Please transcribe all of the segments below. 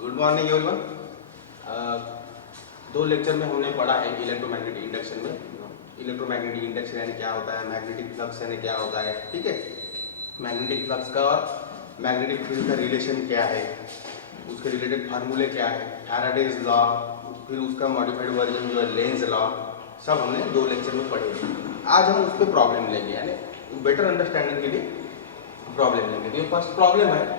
Good morning everyone. दो lecture में हमने पढ़ा है इलेक्ट्रोमैग्नेटिक इंडक्शन में। इलेक्ट्रोमैग्नेटिक इंडक्शन यानी क्या होता है, मैग्नेटिक फ्लक्स यानी क्या होता है, ठीक है। मैग्नेटिक फ्लक्स का और मैग्नेटिक फील्ड का रिलेशन क्या है, उसके रिलेटेड फार्मूले क्या है, फैराडेज लॉ, फिर उसका मॉडिफाइड वर्जन जो है लेंज लॉ, सब हमने दो लेक्चर में पढ़े हैं। आज हम उस पर प्रॉब्लम लेंगे, यानी बेटर अंडरस्टैंडिंग के लिए प्रॉब्लम लेंगे। तो ये फर्स्ट प्रॉब्लम है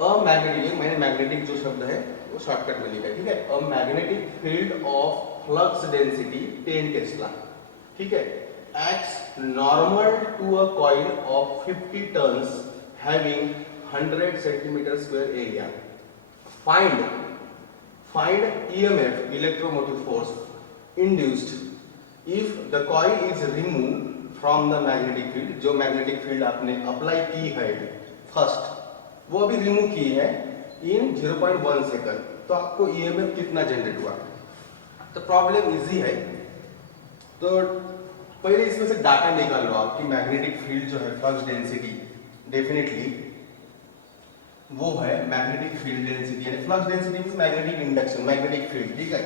मैग्नेटिक, मैंने मैग्नेटिक जो शब्द है वो शॉर्टकट में लिखा है, ठीक है। A magnetic field of flux density 10 Tesla, ठीक है, acts normal to a coil of 50 tons having 100 centimeter square area. Find EMF, electromotive force, induced if the coil is removed from the magnetic field. जो magnetic field आपने apply की है first, वो अभी remove की है इन 0.1 सेकंड, तो आपको ईएमएफ कितना जनरेट हुआ। तो प्रॉब्लम इजी है। तो पहले इसमें से डाटा निकाल लो, आपकी मैग्नेटिक फील्ड जो है फ्लक्स डेंसिटी, डेफिनेटली वो है मैग्नेटिक फील्ड डेंसिटी, यानी flux density means magnetic induction, magnetic field, ठीक है,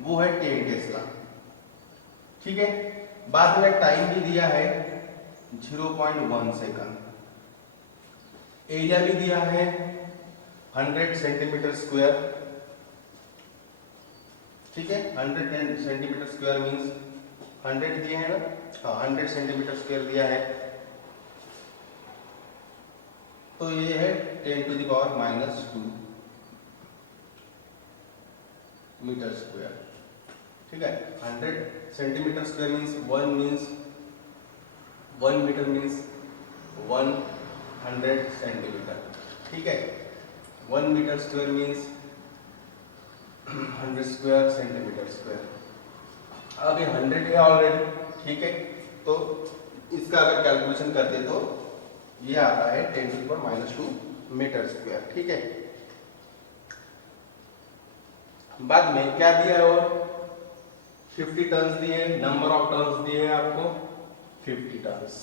वो है 10 टेस्ला, ठीक है। बाद में टाइम भी दिया है 0.1 सेकंड, एरिया भी दिया है 100 सेंटीमीटर स्क्वायर, ठीक है। 100 सेंटीमीटर स्क्वायर मींस 100 दिए है ना, हाँ 100 सेंटीमीटर स्क्वायर दिया है, तो ये है 10 to the power -2 metre square, ठीक है। 100 centimetre square means 1 metre means 100 centimetre, ठीक है। 1 metre square means 100 square centimetre square. अब ये 100 है ऑलरेडी, ठीक है, तो इसका अगर कैलकुलेशन करते तो ये आता है 10 to the power -2 metre square, ठीक है। बाद में क्या दिया है, और 50 टन्स दिए, नंबर ऑफ टन्स दिए हैं आपको 50 टन्स।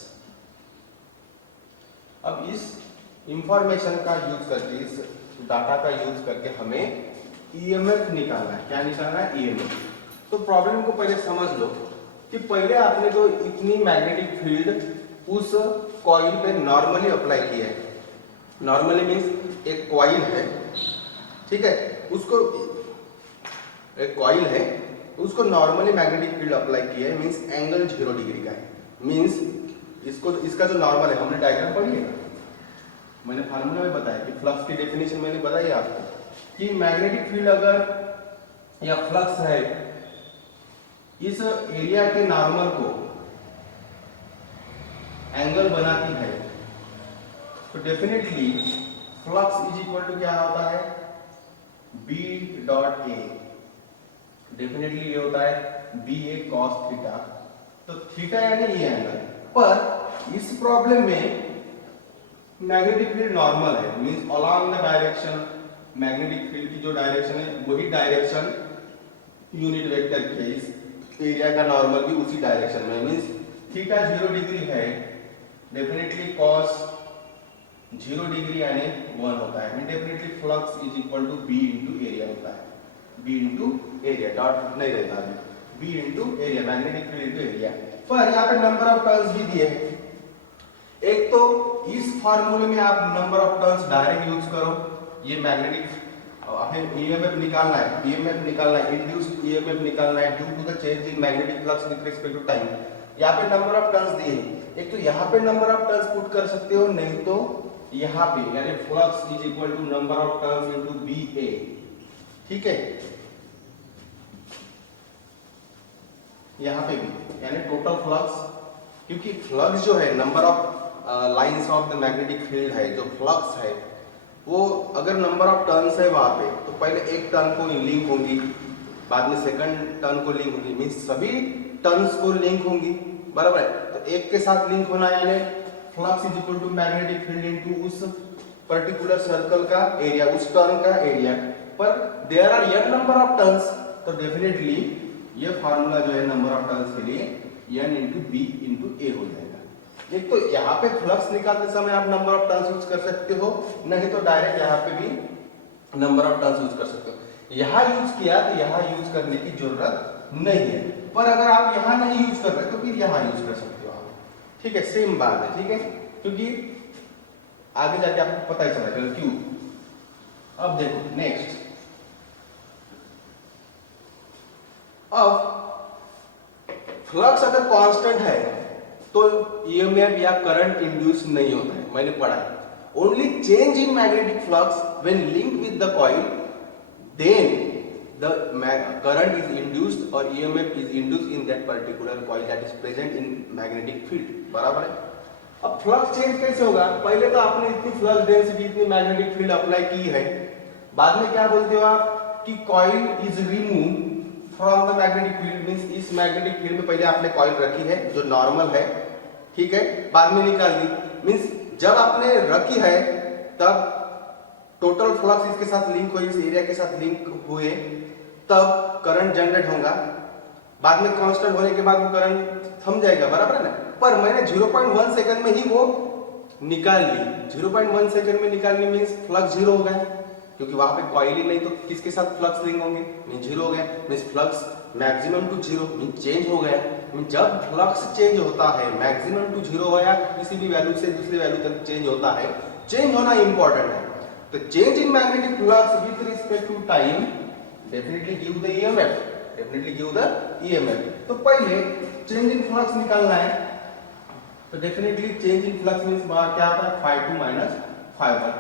अब इस इंफॉर्मेशन का यूज करके, इस डाटा का यूज करके हमें ईएमएफ निकालना है। क्या निकालना है? ईएमएफ। तो प्रॉब्लम को पहले समझ लो कि पहले आपने तो इतनी मैग्नेटिक फील्ड उस कॉइल पे नॉर्मली अप्लाई की है। नॉर्मली मींस एक कॉइल है, ठीक है, उसको एक कॉइल है, उसको नॉर्मली मैग्नेटिक फील्ड अप्लाई किया है, मींस एंगल 0 डिग्री का है। मींस इसको, इसका जो नॉर्मल है, हमने डायग्राम पढ़ी है ना, मैंने फार्मूला में बताया कि फ्लक्स की डेफिनेशन मैंने बताई आपको कि मैग्नेटिक फील्ड अगर या फ्लक्स है, इस एरिया के नॉर्मल को एंगल बनाती है, तो definitely flux is equal to क्या होता है, बी डॉट ए। डेफिनेटली ये होता है बी ए कॉस थीटा। तो थीटा यानी ये एंगल, पर इस प्रॉब्लम में मैग्नेटिक फील्ड नॉर्मल है, means along the direction, magnetic field की जो डायरेक्शन है वही डायरेक्शन यूनिट वेक्टर के इस एरिया का नॉर्मल भी उसी डायरेक्शन में, मींस थीटा 0 डिग्री है, डेफिनेटली कॉस 0 डिग्री यानी 1 होता है। Definitely flux is equal to B into area होता है, बी इंटू एरिया, डॉट नहीं रहता है, B into area, magnetic field into area. पर यहाँ पे नंबर ऑफ टर्न्स भी दिए हैं। एक तो इस फार्मूले में आप number of turns direct use करो, ये मैग्नेटिक आपने ईएमएफ निकालना है, ईएमएफ निकालना है, इंड्यूस्ड ईएमएफ निकालना है due to the change in magnetic flux with respect to time. यहाँ पे नंबर ऑफ टर्न्स दिए, एक तो यहाँ पे नंबर ऑफ टर्न्स पुट कर सकते हो, नहीं तो यहाँ पे, यानी flux is equal to number of turns into B A, ठीक है। यहाँ पे भी यानी टोटल फ्लक्स, क्योंकि फ्लक्स जो है number of lines of the magnetic field है, जो फ्लक्स है वो अगर नंबर ऑफ टर्न्स है वहां पे, तो पहले एक टर्न को लिंक होंगी, बाद में सेकंड टर्न को लिंक होंगी, मींस सभी टर्न्स को लिंक होंगी, बराबर है। तो एक के साथ लिंक होना यानी flux is equal to magnetic field into उस पर्टिकुलर सर्कल का एरिया, उस टर्न का एरिया। पर there are n number of turns, तो डेफिनेटली ये फार्मूला जो है नंबर ऑफ टर्न्स के लिए n into B into A हो जाएगा। एक तो यहाँ पे फ्लक्स निकालते समय आप नंबर ऑफ टर्न्स यूज कर सकते हो, नहीं तो डायरेक्ट यहाँ पे भी नंबर ऑफ टर्न्स यूज कर सकते हो। यहाँ यूज किया तो यहाँ यूज करने की जरूरत नहीं है, पर अगर आप यहाँ नहीं यूज कर रहे तो फिर यहाँ यूज कर सकते हो आप, ठीक है, सेम बात है, ठीक है, क्योंकि आगे जाके आपको पता ही चला क्यों। अब देखो नेक्स्ट, अब फ्लक्स अगर कांस्टेंट है तो ईएमएफ या करंट इंड्यूस नहीं होता है, मैंने पढ़ा है। Only change in magnetic flux when linked with the coil, then the current is induced or EMF is induced in that particular coil that is present in magnetic field, बराबर है। अब flux change कैसे होगा? पहले तो आपने इतनी flux density, इतनी मैग्नेटिक फील्ड अप्लाई की है, बाद में क्या बोलते हो आप कि coil is remove from the magnetic field, means इस मैग्नेटिक फील्ड में पहले आपने कॉइल रखी है जो नॉर्मल है, ठीक है, बाद में निकाल दी, मींस जब आपने रखी है तब टोटल फ्लक्स इसके साथ लिंक हुए, इस एरिया के साथ लिंक हुए, तब करंट जनरेट होगा, बाद में कांस्टेंट होने के बाद वो करंट थम जाएगा, बराबर है ना। पर मैंने 0.1 सेकंड में ही वो निकाल ली, 0.1 सेकंड में निकालनी मींस फ्लक्स जीरो हो गया, क्योंकि वहां पे कॉइल ही नहीं, तो किसके साथ फ्लक्स लिंक होंगे, मींस जीरो हो गया, means flux maximum to zero, means change हो गया। जब फ्लक्स चेंज होता है मैक्सिमम टू जीरो हो या किसी भी वैल्यू से दूसरे वैल्यू तक चेंज होता है, चेंज होना इंपॉर्टेंट है। तो change in magnetic flux with respect to time definitely give the EMF, definitely give the EMF. तो पहले चेंज इन फ्लक्स निकालना है, तो definitely change in flux means क्या आता है, φ2 minus φ1,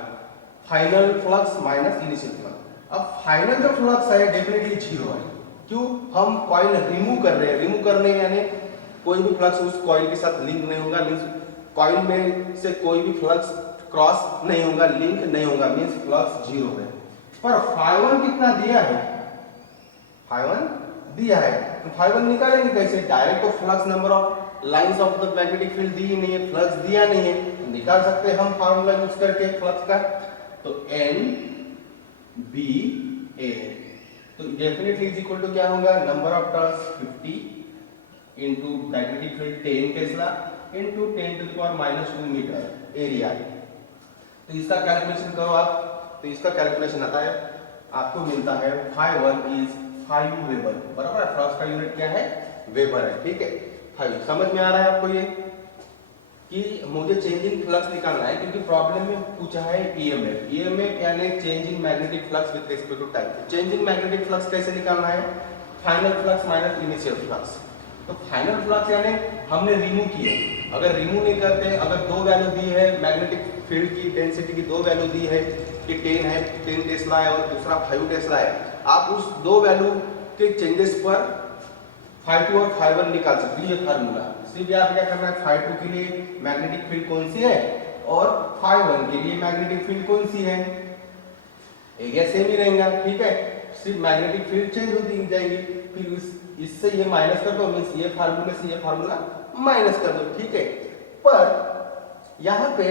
final flux minus initial flux. अब फाइनल जो फ्लक्स है डेफिनेटली जीरो है, क्यों, हम कॉइल रिमूव कर रहे हैं, रिमूव करने यानी कोई भी फ्लक्स उस कॉइल के साथ लिंक नहीं होगा, मींस कॉइल में से कोई भी फ्लक्स क्रॉस नहीं होगा, लिंक नहीं होगा, मींस फ्लक्स जीरो है। पर φ1 कितना दिया है, φ1 दिया है, तो φ1 निकालेंगे कैसे, डायरेक्ट तो flux number of lines of the magnetic field दी नहीं है, फ्लक्स दिया नहीं है, निकाल सकते हैं हम फार्मूला यूज करके फ्लक्स का, तो N B A, तो डेफिनेटली इज इक्वल टू क्या होगा, number of turns 50 into magnetic field 10 tesla into 10 to the power -2 metre area. तो इसका कैलकुलेशन करो आप, तो इसका कैलकुलेशन आता है, आपको मिलता है φ1 इज 5 वेबर, बराबर है, फ्लक्स का यूनिट क्या है, वेबर है, ठीक है। 5 समझ में आ रहा है आपको ये कि मुझे चेंज इन फ्लक्स निकालना है, क्योंकि प्रॉब्लम में पूछा है ईएमएफ, ईएमएफ यानी change in magnetic flux with respect to time. Change in magnetic flux कैसे निकालना है, final flux minus initial flux. तो फाइनल फ्लक्स यानी हमने रिमूव किए, अगर रिमूव नहीं करते, अगर दो वैल्यू दी है मैग्नेटिक फील्ड की डेंसिटी की, दो वैल्यू दी है कि 10 है, 10 टेस्ला है और दूसरा 5 टेस्ला है, आप उस दो वैल्यू के चेंजेस पर φ2 और φ1 निकाल सकते हैं, ये फार्मूला। सिर्फ आप क्या करना है, φ2 के लिए मैग्नेटिक फील्ड कौन सी है और φ1 के लिए मैग्नेटिक फील्ड कौन सी है, एरिया सेम ही रहेगा, ठीक है, सिर्फ मैग्नेटिक फील्ड चेंज होती जाएगी, फिर इससे ये माइनस कर दो, मींस ये फार्मूला से ये फार्मूला माइनस कर दो, ठीक है। पर यहाँ पे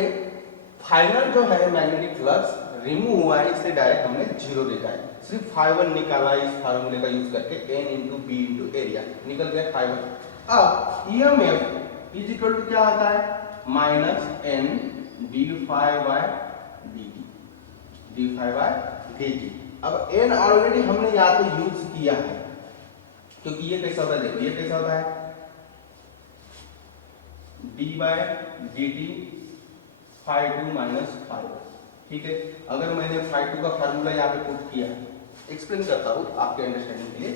फाइनल जो है मैग्नेटिक फ्लक्स रिमूव हुआ है, इससे डायरेक्ट हमने जीरो लिखा है, सिर्फ φ1 निकाला इस फार्मूले का यूज करके, n into B into area, निकल गया φ1। अब ईएमएफ इज इक्वल टू क्या आता है, minus n D phi by dt, D phi by dt। अब n ऑलरेडी हमने यहाँ पे यूज किया है, क्योंकि ये कैसा होता है, देखो ये कैसा होता है, d बाय dt φ2 माइनस φ1, ठीक है। अगर मैंने φ2 का फार्मूला यहाँ पे पुट किया, एक्सप्लेन करता हूँ आपके अंडरस्टैंडिंग के लिए।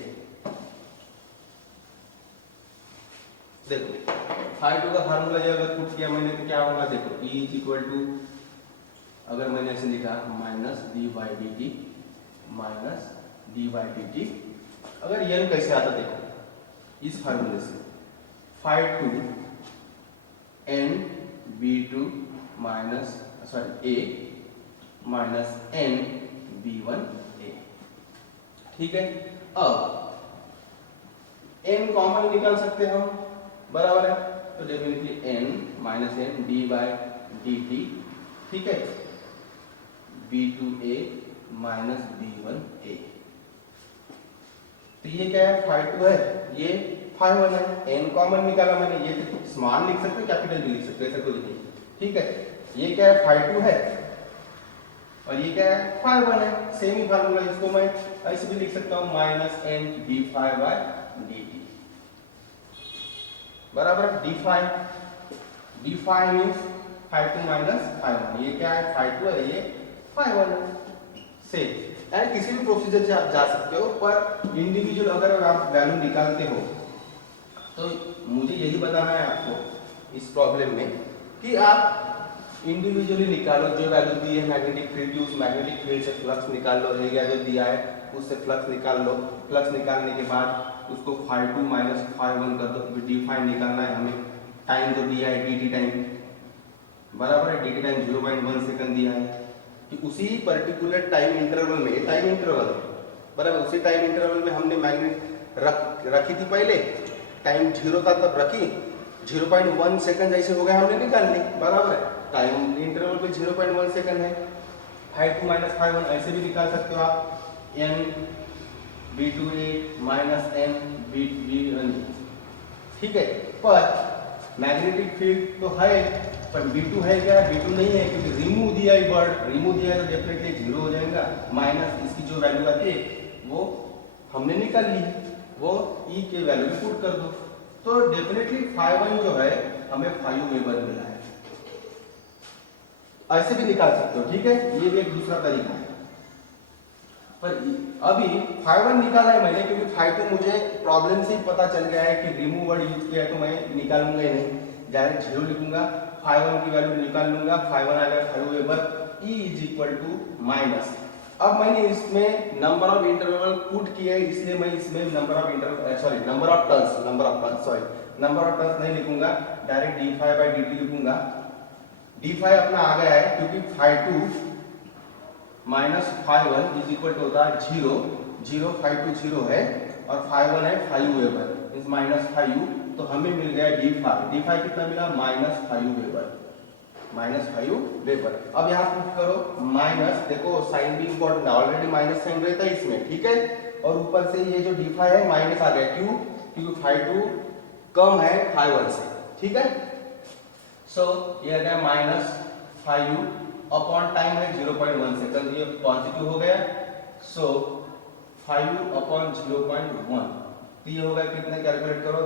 देखो φ2 का फार्मूला जो अगर पुट किया मैंने तो क्या होगा, देखो E इज इक्वल टू, अगर मैंने ऐसे लिखा minus D by D T minus D by D T, अगर n कैसे आता देखो इस फार्मूले से, φ2 n b2 minus sorry a minus n b1 a, ठीक है। अब n कॉमन निकाल सकते हैं हम, बराबर है, तो definitely n minus n D by D T, ठीक है, b2a माइनस b1a। तो ये क्या है, φ2 है, ये φ1 है, n कॉमन निकाला मैंने, ये स्मॉल लिख सकते कैपिटल भी लिख सकते, ऐसा कोई नहीं, ठीक है। ये क्या है, φ2 है, और ये क्या है φ1 है, सेम ही फार्मूला, इसको मैं ऐसे भी लिख सकता हूँ minus N D phi by D T बराबर डी फाई मीन्स φ2 माइनस φ1, ये क्या है φ2 है, ये φ1 है। सेम यानी किसी भी प्रोसीजर से आप जा सकते हो, पर इंडिविजुअल अगर आप वैल्यू निकालते हो तो मुझे यही बताना है आपको इस प्रॉब्लम में कि आप इंडिविजुअली निकालो, जो वैल्यू दी है मैग्नेटिक फील्ड की, उस मैग्नेटिक फील्ड से फ्लक्स निकाल लो, एरिया जो दिया है उससे फ्लक्स निकाल लो, फ्लक्स निकालने के बाद उसको φ2 माइनस φ1 कर दो, डी फाई निकालना है हमें, टाइम जो दिया है dt टाइम बराबर है, dt टाइम 0.1 सेकंड दिया है कि उसी पर्टिकुलर टाइम इंटरवल में, टाइम इंटरवल बराबर, उसी टाइम इंटरवल में हमने मैग्नेट रखी थी, पहले टाइम 0 था तब रखी, 0.1 सेकंड ऐसे हो गया हमने निकाल ली बराबर है, टाइम इंटरवल पे 0.1 सेकंड है, φ2 माइनस φ1 ऐसे भी निकाल सकते हो आप, n b2a minus n b1, ठीक है। पर मैग्नेटिक फील्ड तो है, पर b2 है क्या, b2 नहीं है, क्योंकि रिमूव दिया है वर्ड, रिमूव दिया है तो डेफिनेटली 0 हो जाएगा, माइनस इसकी जो वैल्यू आती है वो हमने निकाल ली है, वो e के वैल्यू में पुट कर दो, तो डेफिनेटली φ1 जो है हमें 5 वेबर मिला है। ऐसे भी निकाल सकते हो, ठीक है, ये भी एक दूसरा तरीका है। पर अभी φ1 निकाला है मैंने, क्योंकि φ2 मुझे प्रॉब्लम से ही पता चल गया है कि रिमूव वर्ड यूज किया है तो मैं निकालूंगा ही नहीं, डायरेक्ट 0 लिखूंगा, φ1 की वैल्यू निकाल लूंगा, φ1 आ गया 5 weber, E is equal to minus, अब मैंने इसमें नंबर ऑफ इंटरवल पुट किया है, इसलिए मैं इसमें नंबर ऑफ टर्न्स नहीं लिखूंगा, direct D phi by D T लिखूंगा, डी फाई अपना आ गया है क्योंकि φ2 माइनस φ1 इज इक्वल टू होता है 0, φ2 0 है और φ1 है 5 वेबर मींस माइनस 5, तो हमें मिल गया डी फाई कितना मिला, माइनस 5 वेबर। अब यहाँ पुट करो माइनस, देखो साइन भी इंपॉर्टेंट है, ऑलरेडी माइनस साइन रहता है इसमें, ठीक है, और ऊपर से ये जो डी फाई है माइनस आ गया, क्यों, क्योंकि φ2 कम है φ1 से, ठीक है, सो ये आ गया माइनस 5 अपॉन टाइम है 0.1 सेकंड, ये पॉजिटिव हो गया, सो 5 अपॉन 0.1, तो ये हो गया कितने, कैलकुलेट करो,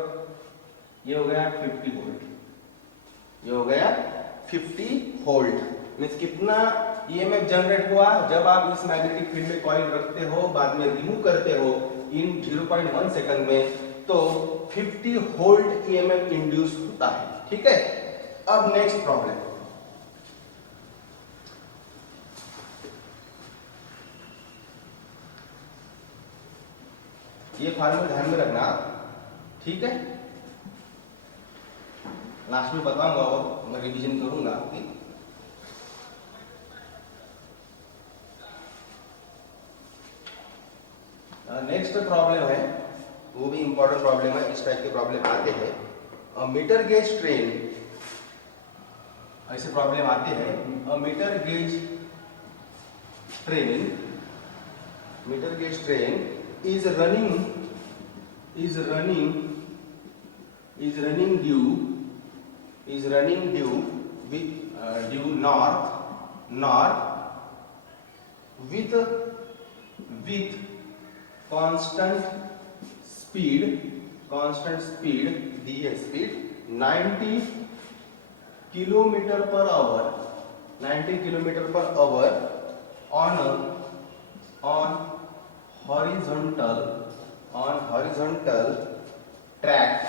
ये हो गया 50 वोल्ट, ये हो गया 50 वोल्ट, मींस कितना ईएमएफ जनरेट हुआ जब आप इस मैग्नेटिक फील्ड में कॉइल रखते हो, बाद में रिमूव करते हो इन 0.1 सेकंड में, तो 50 वोल्ट ईएमएफ इंड्यूस होता है, ठीक है। अब नेक्स्ट प्रॉब्लम, ये फार्मूला ध्यान में रखना, ठीक है, लास्ट में बताऊंगा और मैं रिवीजन करूंगा आपकी। नेक्स्ट प्रॉब्लम है, वो भी इंपॉर्टेंट प्रॉब्लम है, इस टाइप के प्रॉब्लम आते हैं, मीटर गेज ट्रेन, ऐसे प्रॉब्लम आते हैं, metre gauge train is running due with due north with constant speed, दी है speed 90 kilometre per hour on horizontal track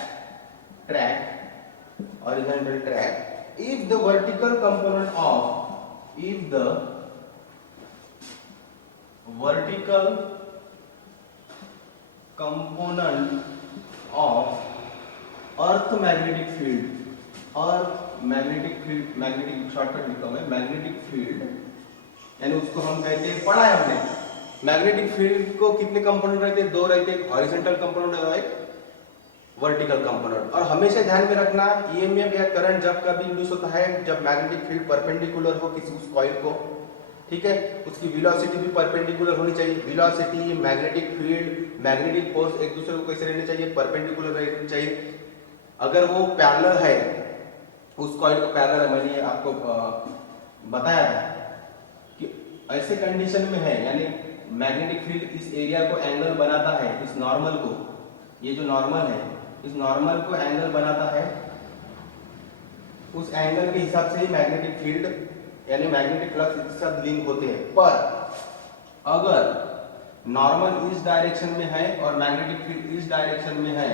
if the vertical component of earth magnetic field shortcut लिखा हुआ है, magnetic field, यानी उसको हम कहते हैं, पढ़ा है हमने, मैग्नेटिक फील्ड को कितने कंपोनेंट रहते हैं, 2 रहते हैं, हॉरिजॉन्टल कंपोनेंट और एक वर्टिकल कंपोनेंट, और हमेशा ध्यान में रखना ईएमएफ या करंट जब कभी इंड्यूस होता है जब मैग्नेटिक फील्ड परपेंडिकुलर हो किसी उस कॉइल को, ठीक है, उसकी वेलोसिटी भी परपेंडिकुलर होनी चाहिए, velocity, magnetic field, magnetic force एक दूसरे को कैसे रहने चाहिए, परपेंडिकुलर रहने चाहिए। अगर वो पैरेलल है, उस कॉइल को पैरेलल है, मैंने आपको बताया था कि ऐसे कंडीशन में है, यानी मैग्नेटिक फील्ड इस एरिया को एंगल बनाता है, इस नॉर्मल को, ये जो नॉर्मल है इस नॉर्मल को एंगल बनाता है, उस एंगल के हिसाब से ही मैग्नेटिक फील्ड यानी मैग्नेटिक फ्लक्स इसके साथ लिंक होते हैं। पर अगर नॉर्मल इस डायरेक्शन में है और मैग्नेटिक फील्ड इस डायरेक्शन में है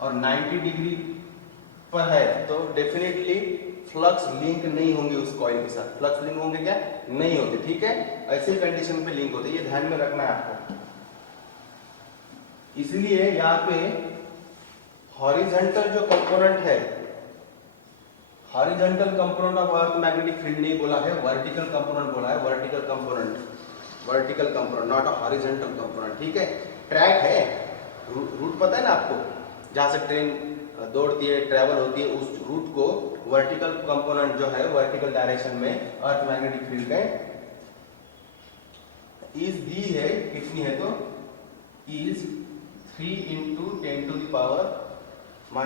और 90 डिग्री पर है तो डेफिनेटली फ्लक्स लिंक नहीं होंगे उस कॉइल के साथ। फ्लक्स लिंक होंगे क्या? नहीं होते, ठीक है। ऐसे कंडीशन पे लिंक होते, ये ध्यान में रखना है आपको। इसलिए यहाँ पे हॉरिजॉन्टल जो कंपोनेंट है, horizontal component of earth magnetic field नहीं बोला है, वर्टिकल कंपोनेंट बोला है, vertical component, vertical component, not a horizontal component, ठीक है। ट्रैक है, रूट पता है ना आपको, जहां से ट्रेन दौड़ती है, ट्रैवल होती है, उस रूट को वर्टिकल कंपोनेंट जो है, वर्टिकल डायरेक्शन में अर्थ मैग्नेटिक फील्ड का इज दी है, कितनी है तो is 3 × 10⁻⁻5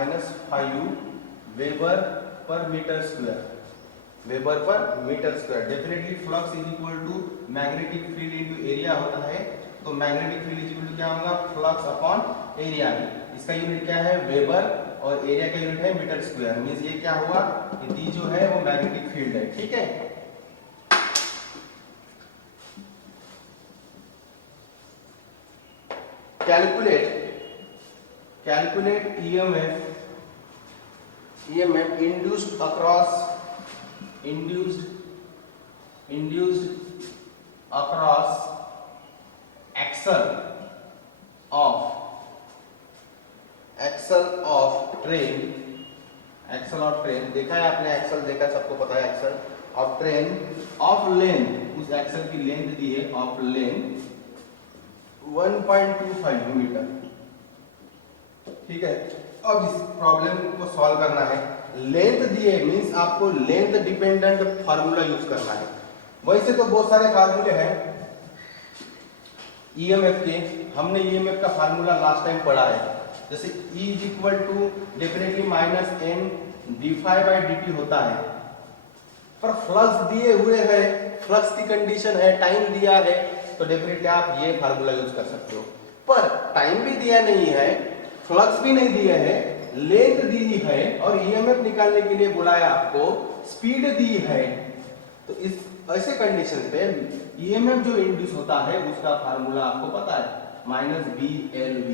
weber per metre square, weber per metre square. Definitely flux is equal to magnetic field into area होता है, तो magnetic field is equal to क्या होगा? Flux upon area. इसका यूनिट क्या है? वेबर, और एरिया का यूनिट है मीटर स्क्वायर। मींस ये क्या हुआ? ये डी जो है वो मैग्नेटिक फील्ड है, ठीक है। Calculate EMF induced across axle of train, देखा है आपने एक्सल, देखा है, सबको पता है axle of train of length, उस एक्सल की लेंथ दी है ऑफ लेंथ 1.25 मीटर, ठीक है। अब इस प्रॉब्लम को सॉल्व करना है, लेंथ दी है मींस आपको लेंथ डिपेंडेंट फार्मूला यूज करना है। वैसे तो बहुत सारे फार्मूले हैं ईएमएफ के, हमने ईएमएफ का फार्मूला लास्ट टाइम पढ़ा है, जैसे E is equal to definitely -n dϕ/dt होता है। पर फ्लक्स दिए हुए हैं, फ्लक्स की कंडीशन है, टाइम दिया है, तो डेफिनेटली आप ये फार्मूला यूज कर सकते हो। पर टाइम भी दिया नहीं है, फ्लक्स भी नहीं दिया है, लेंथ दी है और ईएमएफ निकालने के लिए बोला है आपको, स्पीड दी है, तो इस ऐसे कंडीशन पे ईएमएफ जो इंड्यूस होता है उसका फार्मूला आपको पता है, -BLV।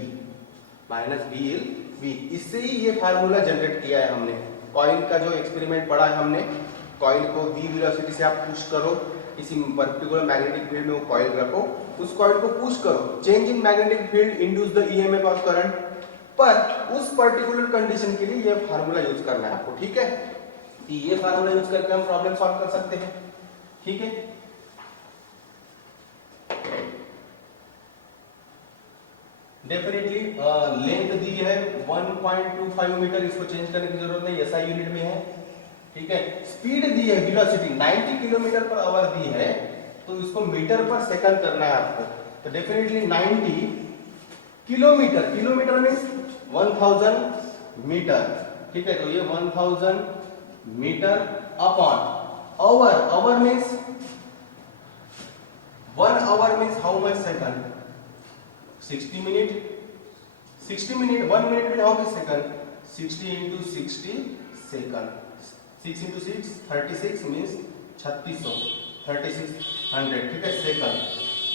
इससे ही ये फार्मूला जनरेट किया है हमने। कॉइल का जो एक्सपेरिमेंट पढ़ा है हमने, कॉइल को v वेलोसिटी से आप पुश करो, किसी पर्टिकुलर मैग्नेटिक फील्ड में वो कॉइल रखो, उस कॉइल को पुश करो, change in magnetic field induce the EMF of current, पर उस पर्टिकुलर कंडीशन के लिए ये फार्मूला यूज करना है आपको, ठीक है। ये फार्मूला यूज करके हम प्रॉब्लम सॉल्व कर सकते हैं, ठीक है। डेफिनेटली लेंथ दी है 1.25 मीटर, इसको चेंज करने की जरूरत नहीं, एसआई यूनिट में है, ठीक है। स्पीड दी है, वेलोसिटी 90 किलोमीटर पर आवर दी है, तो इसको मीटर पर सेकंड करना है आपको, तो definitely 90 kilometre, kilometre means 1000 metre, ठीक है। तो ये 1000 metre upon hour, hour means 1 hour means how much second? 60 minute, 60 minute, 1 minute में how much second? 60 × 60 second, 6 × 6 36 means 3600, 3600, ठीक है, सेकंड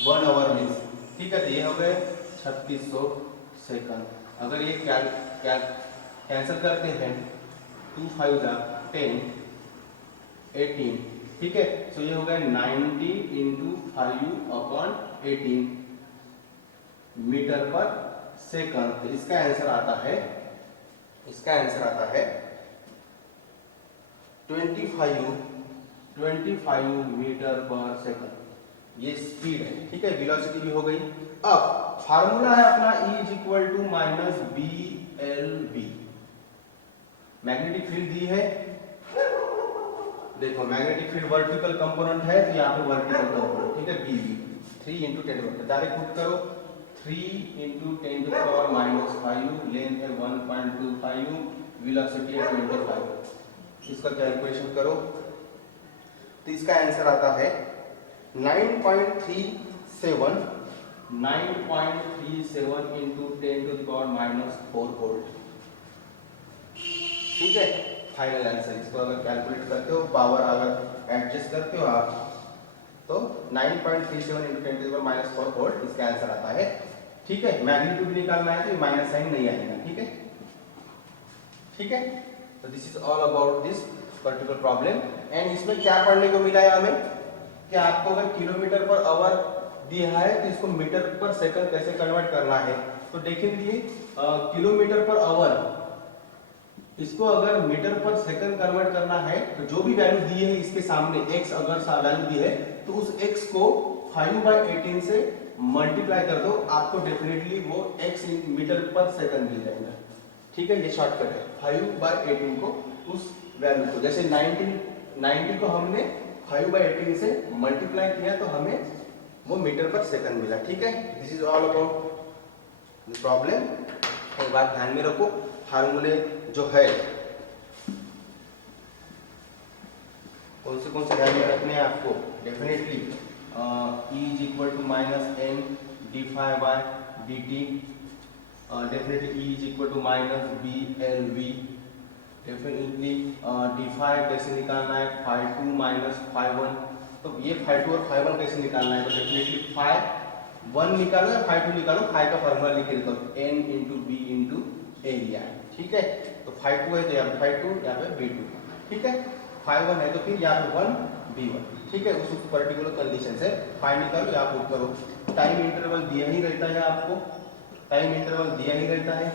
1 आवर मींस, ठीक है। तो ये हो गए 3600 सेकंड। अगर ये कैंसिल करते हैं, 2 5 जा 10 18, ठीक है। तो ये हो गया 90 × 5/18 मीटर पर सेकंड। तो इसका आंसर आता है, इसका आंसर आता है 25 मीटर पर सेकंड। ये स्पीड है, ठीक है, वेलोसिटी भी हो गई। अब फार्मूला है अपना E is equal to -BLV। Magnetic field दी है, देखो मैग्नेटिक फील्ड वर्टिकल कंपोनेंट है, तो यहाँ पे वर्टिकल कंपोनेंट, ठीक है, BV 3 × 10⁻, डायरेक्ट पुट करो, 3 × 10⁻⁻5, लेंथ है 1.25, वेलोसिटी है 25, इसका कैलकुलेशन करो, तो इसका आंसर आता है 9.37 into 10 to the power minus 4 volt. ठीक है, फाइनल आंसर। इसको अगर कैलकुलेट करते हो, पावर अगर एडजस्ट करते हो आप, तो 9.37 into 10 to the power minus 4 volt इसका आंसर आता है। ठीक है, मैग्नीट्यूड निकालना है तो माइनस साइन नहीं आएगा। ठीक है, ठीक है। तो this is all about this particular problem. And इसमें क्या पढ़ने को मिला है हमें कि आपको अगर किलोमीटर पर आवर दिया है तो इसको मीटर पर सेकंड कैसे कन्वर्ट करना है। तो देखेंगे किलोमीटर पर आवर, इसको अगर मीटर पर सेकंड कन्वर्ट करना है तो जो भी वैल्यू दी है इसके सामने x अगर वैल्यू दी है तो उस x को 5/18 से मल्टीप्लाई कर दो, आपको डेफिनेटली वो x इन मीटर पर सेकंड मिल जाएगा। ठीक है, ये शॉर्टकट है। 5/18 को उस वैल्यू को, जैसे 90 को हमने 5/18 से मल्टीप्लाई किया तो हमें वो मीटर पर सेकंड मिला। ठीक है, this is all about the problem. एक बात ध्यान में रखो, फार्मूले जो है कौन से ध्यान में रखने हैं आपको। Definitely E is equal to minus n d∅/dt, definitely E is equal to minus BLV, definitely d∅ कैसे निकालना है, ∅2 माइनस ∅1। तो ये ∅2 और ∅1 कैसे निकालना है, तो डेफिनेटली ∅1 निकालो या ∅2 निकालो, ∅ का फॉर्मूला लिख देता हूं, n into b into area. ठीक है, तो ∅2 है तो यहाँ पे ∅2, यहाँ पे b2। ठीक है, ∅1 है तो फिर यहाँ पे 1 b1। ठीक है, उस पर्टिकुलर कंडीशन से फाइंड निकालो या पुट करो। टाइम इंटरवल दिया ही रहता है आपको, टाइम इंटरवल दिया ही रहता है।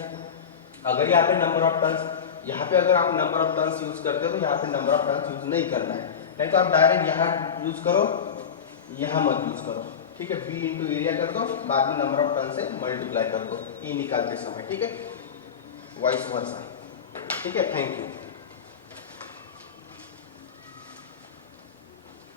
अगर यहाँ पे नंबर ऑफ टर्न्स, यहाँ पे अगर आप नंबर ऑफ टर्न्स यूज करते हो तो यहाँ पे नंबर ऑफ टर्न्स यूज नहीं करना है, नहीं तो आप डायरेक्ट यहाँ यूज करो, यहाँ मत यूज करो। ठीक है, b इंटू एरिया कर दो, बाद में नंबर ऑफ टर्न से मल्टीप्लाई कर दो E निकालते समय। ठीक है, वाइस वर्सा। ठीक है, थैंक यू।